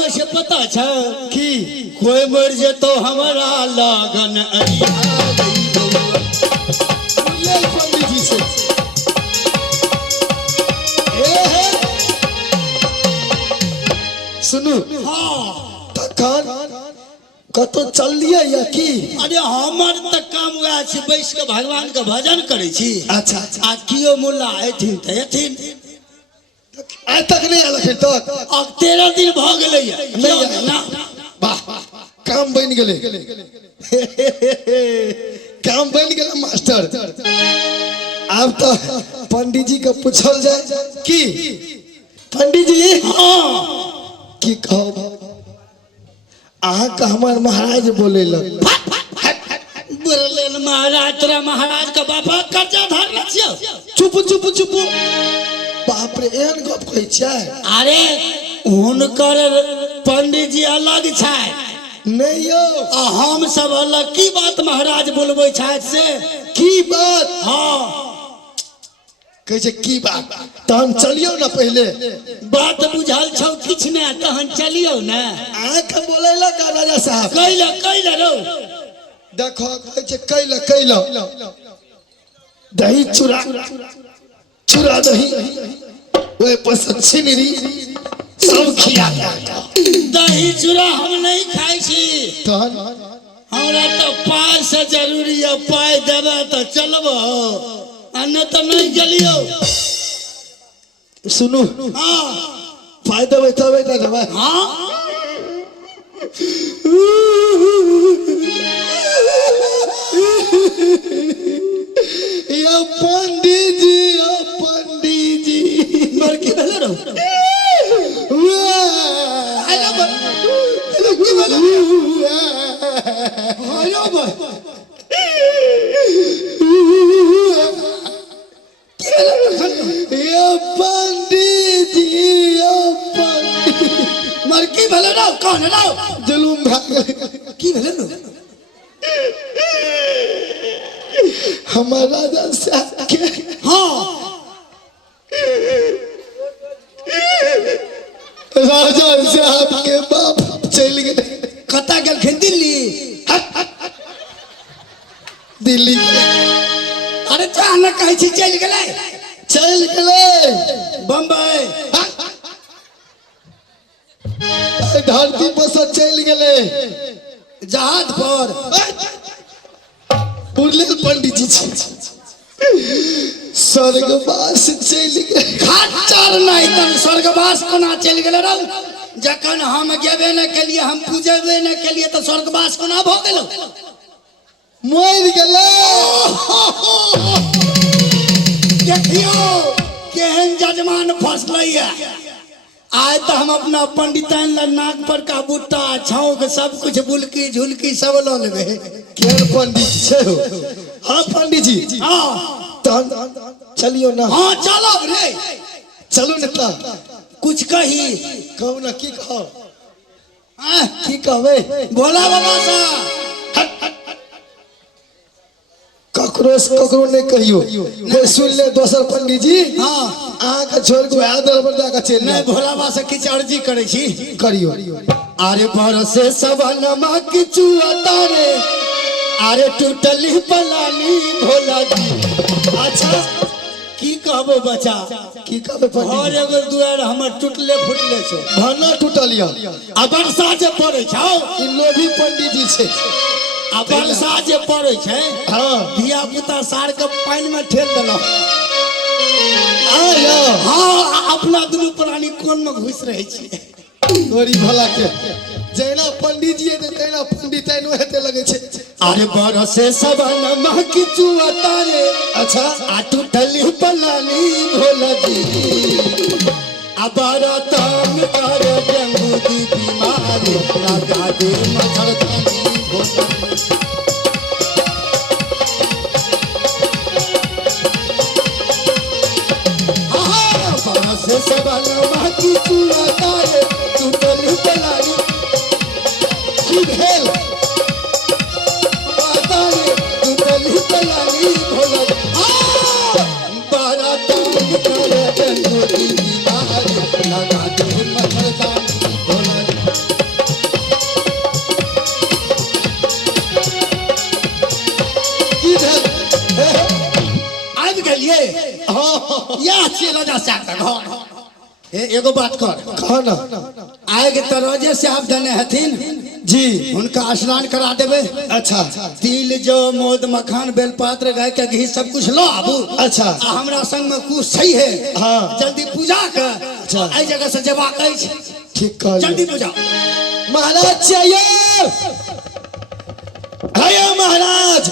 आवे से पता छ की कोई मर जेतो हमारा लगन अरिया ले पंडित जी से सुनो हाँ तकान कतो चल लिया या की अरे हमर त काम हुआ छी बैस के भगवान के भजन करे छी अच्छा आ कियो मुल्ला एथिन त एथिन आज तक नहीं आलख तक अब 13 दिन भ गेलै नहीं ना वाह काम बन गेले काम बन गेले मास्टर अब तो पंडित जी के पूछल जाए की पंडित जी हाँ की कहो आहा का हमार महाराज बोले लग बोले महाराज तोरा महाराज का बापा कर्जा धारने छियो चुप चुप चुप बाप रे एहन गप कहै छै अरे हुनकर पंडित जी अलग छै नहीं यो आ हम सब अलग की बात महाराज बोलबै छथि से की बात हाँ कहै छै की बात तहन चलियो ना पहले बात बुझल छौ किछ ने तहन चलियो ने आंख बोले लग राजा साहब कैला रो देखो कहै छै कैला दही चूरा चूरा दही ओए पसंद छिनरी सब खिया दही चूड़ा हम नहीं खाई छी तहन हमरा तो पाय से जरूरी है पाय देबे तो चलबो आ न तो नहीं गेलियो सुनु हाँ पाय देबै तबे ना देबै हाँ या पंडित जी मर की भेल रो आला बन की बोल आयो भाई या पंडित जी मर की भेल रो कौन रो जुलूम भाग की भेल रो हमारा राजा साहब के हाँ राजा साहब के बाप चल गए कता गेलखिन दिल्ली दिल्ली अरे चाह न कहै छी चल गेलै बम्बई धरती पर से चल गए जहाज पर पुरले पंडित जी स्वर्गवास चल गए खाचर नहीं तन स्वर्गवास कोना चल गेल रौ जखन हम गेबे न केलिए हम पूजेबे न केलिए तो स्वर्गवास कोना भ गेलो मर गए देखियो केहन जजमान फसलैया आज तो हम अपना पंडिताइन ला नाक पर का बूटा छौक सब कुछ बुलकी झुलकी सब लो लेबे केहन पंडित छै हो हाँ पंडित जी हाँ तहन चलियो ना हाँ चलो रे चलो नेता कुछ कही कहू ना की कहो हाँ, की कहबै भोला बाबा सा ककरो नहीं कहियो कोई सुन ले दोसर पंडित जी हाँ अहाँ के छोड़ के वहाँ दर पर जाकर चल नहीं भोला बाबा से किछ अर्जी करे छी करियो अरे बरसे सबनमा किछु तारे अरे टूटली पलानी भोला जी अच्छा की कहबो बच्चा की कहबै और पंडित एगो दुआर हमर टूटले फुटले छो भरना टूटल या आ वर्षा जे पड़े छौ ई लोभी पंडित जी छै आ वर्षा जे पड़े छै हाँ धिया पुता सार के पानी में ठेल देलो आया हाँ अपना दुनू प्राणी कोन में घुस रहे छी तोरी भला के जैना पंडित जी है तैना पंडित आइनो हेते लगे छै अरे बरसे सबनमा किछु तारे अच्छा आ टूटली पलानी भोला जी आ बरतन कर डेंगू दी बीमारी लगा दे मच्छरदानी भोला बरसे सबनमा किछु तारे टूटली पलानी की भेल लगा दे मच्छरदानी बुझलिए हाँ या छिए राजा साहब का घर एगो बात कर कहा ना आए के तरजे से आप जाने हथिन जी उनका स्नान करा देवे अच्छा तिल जो मोद मखान बेलपात्र गाय के घी सब कुछ लो आबू अच्छा आ हमरा संग में कुछ सही है हाँ। जल्दी पूजा कर अच्छा। आई जगह से जवाब अछि ठीक कह जल्दी पूजा महाराज चाहिए आया महाराज